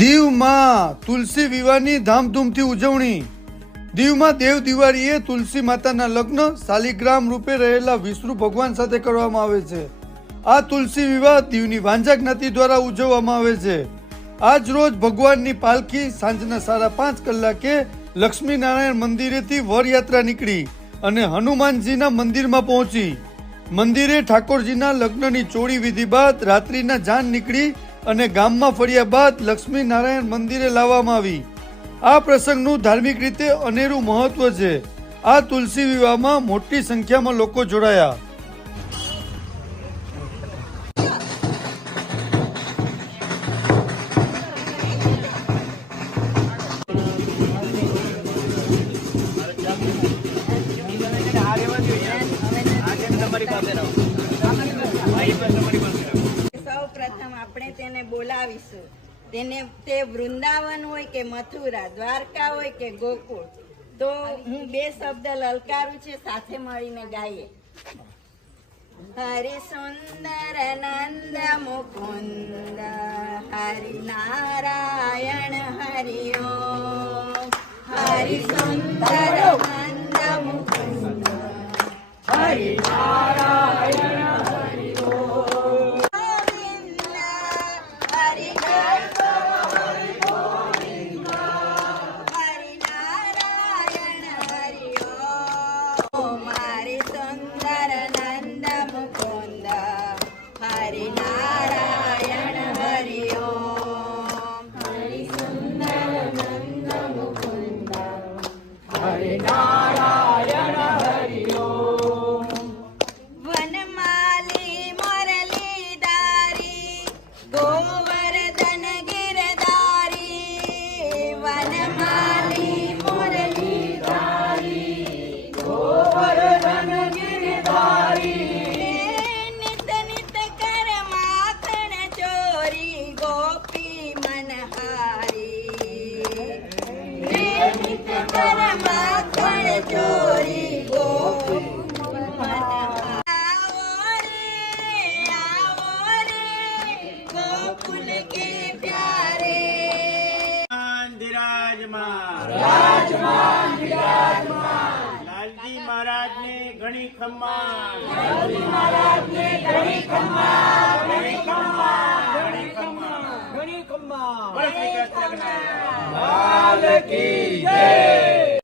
દીવમાં તુલસી વિવાહની ધામધૂમથી ઉજવણી। દીવમાં દેવ દિવાળીએ તુલસી માતાના લગ્ન શાલિગ્રામ રૂપે રહેલા વિષ્ણુ ભગવાન સાથે કરવામાં આવે છે। આ તુલસી વિવાહ દીવની વાંજા જ્ઞાતિ દ્વારા ઉજવવામાં આવે છે। આજ રોજ ભગવાનની પાલખી સાંજના 5:30 કલાકે લક્ષ્મીનારાયણ મંદિરેથી વરયાત્રા નીકળી અને હનુમાનજીના મંદિરમાં પહોંચી। મંદિરે ઠાકોરજીના લગ્નની ચોળી વિધિ બાદ રાત્રિના જાન નીકળી અને ગામમાં ફર્યા બાદ લક્ષ્મીનારાયણ મંદિરે લાવવામાં આવી। આ પ્રસંગનું ધાર્મિક રીતે અનેરું મહત્વ છે। આ તુલસી વિવાહમાં મોટી સંખ્યામાં લોકો જોડાયા। સૌપ્રથમ આપણે તેને બોલાવીશું। તે વૃંદાવન હોય કે મથુરા, દ્વારકા હોય કે ગોકુળ, તો હું 2 શબ્દ લલકારું છે, સાથે મળીને ગાઈએ। હરિ સુંદર નંદ મુકુંદ હરિ નારાયણ હરિ ઓમ। હરિ સુંદર નંદ મુકુંદ હરિ નારાયણ હરિ ઓમ। लालजी महाराज ने घणी खम्मा, लालजी महाराज ने घणी खम्मा, घणी खम्मा, घणी खम्मा, घणी खम्मा। बोलो श्री कृष्ण लाल की जय।